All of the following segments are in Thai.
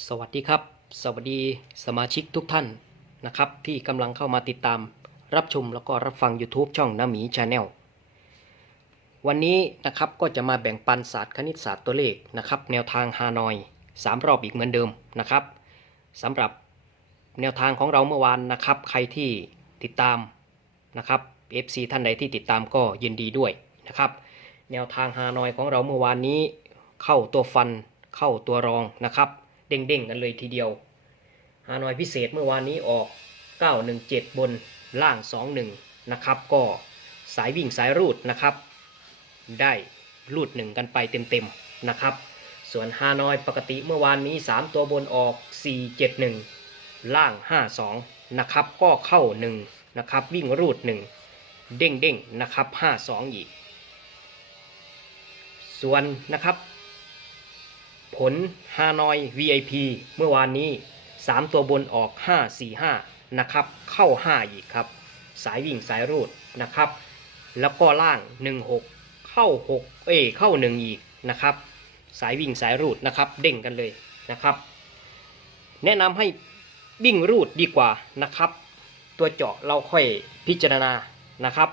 สวัสดีครับ สวัสดีสมาชิกทุกท่านนะครับ ที่กำลังเข้ามาติดตามรับชมแล้วก็รับฟัง YouTube ช่องน้าหมีชาแนลวันนี้นะครับก็จะมาแบ่งปันศาสตร์คณิตศาสตร์ตัวเลขนะครับ แนวทางฮานอย 3 รอบอีกเหมือนเดิมนะครับสำหรับแนวทางของเราเมื่อวานนะครับ ใครที่ติดตามนะครับ FC ท่านใดที่ติดตามก็ยินดีด้วยนะครับ แนวทางฮานอยของเราเมื่อวานนี้ เข้าตัวฟันเข้าตัวรองนะครับ เด้งๆ กันเลยทีเดียว ฮานอยพิเศษเมื่อวานนี้ออก 917 บนล่าง 21 นะครับ ก็สายวิ่งสายรูดนะครับ ได้รูดหนึ่งกันไปเต็มๆนะครับ ส่วนฮานอยปกติเมื่อวานนี้ 3 ตัวบนออก 471 ล่าง 52 นะครับ ก็เข้า 1 นะครับ วิ่งรูด 1 เด้งๆ นะครับ 52 อีก ส่วนนะครับ ผลฮานอย VIP เมื่อวานนี้ 3 ตัวบนออก 545 นะครับ เข้า 5 อีกครับ สายวิ่งสายรูดนะครับ แล้วก็ล่าง 16 เข้า 6 เอ้เข้า 1 อีกนะครับ สายวิ่งสายรูดนะครับ เด้งกันเลยนะครับ แนะนำให้วิ่งรูดดีกว่านะครับ ตัวเจาะเราค่อยพิจารณานะครับ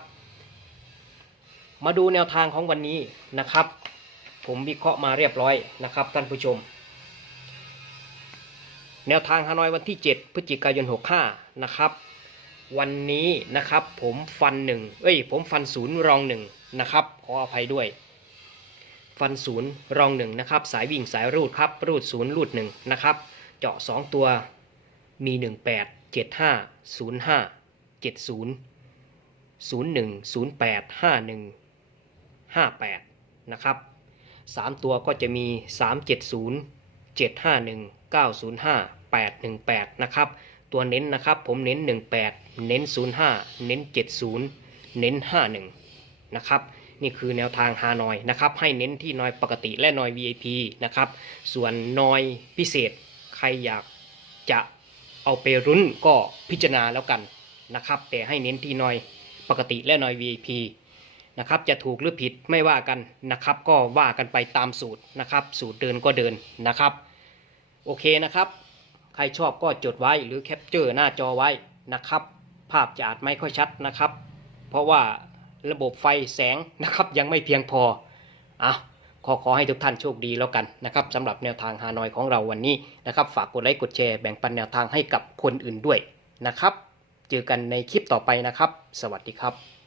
มาดูแนวทางของวันนี้นะครับ ผมวิเคราะห์มาเรียบร้อยนะครับท่านผู้ชม แนวทางฮานอยวันที่ 7 พฤศจิกายน 65 นะครับ วันนี้นะครับผมฟันหนึ่งเอ้ยผมฟันศูนย์รองหนึ่งนะครับขออภัยด้วย ฟันศูนย์รองหนึ่งนะครับสายวิ่งสายรูดครับรูดศูนย์รูดหนึ่งนะครับเจาะ 2 ตัวมี 18 75 05 70 01 08 51 58 นะครับ 3 ตัวก็จะมี 370 751 905 818 นะครับ ตัวเน้นนะครับผมเน้น 18 เน้น 05 เน้น 70 เน้น 51 นะครับนี่คือแนวทางฮานอยนะครับให้เน้นที่นอยปกติและนอย VIP นะครับส่วนนอยพิเศษใครอยากจะเอาไปรุ้นก็พิจารณาแล้วกันนะครับแต่ให้เน้นที่นอยปกติและนอย VIP นะครับ จะถูกหรือผิดไม่ว่ากันนะครับ ก็ว่ากันไปตามสูตรนะครับ สูตรเดินก็เดินนะครับ โอเคนะครับ ใครชอบก็จดไว้หรือแคปเจอร์หน้าจอไว้นะครับ ภาพจะอาจไม่ค่อยชัดนะครับ เพราะว่าระบบไฟแสงนะครับยังไม่เพียงพออะขอขอให้ทุกท่านโชคดีแล้วกันนะครับสำหรับแนวทางฮานอยของเราวันนี้นะครับ ฝากกดไลค์กดแชร์แบ่งปันแนวทางให้กับคนอื่นด้วยนะครับ เจอกันในคลิปต่อไปนะครับ สวัสดีครับ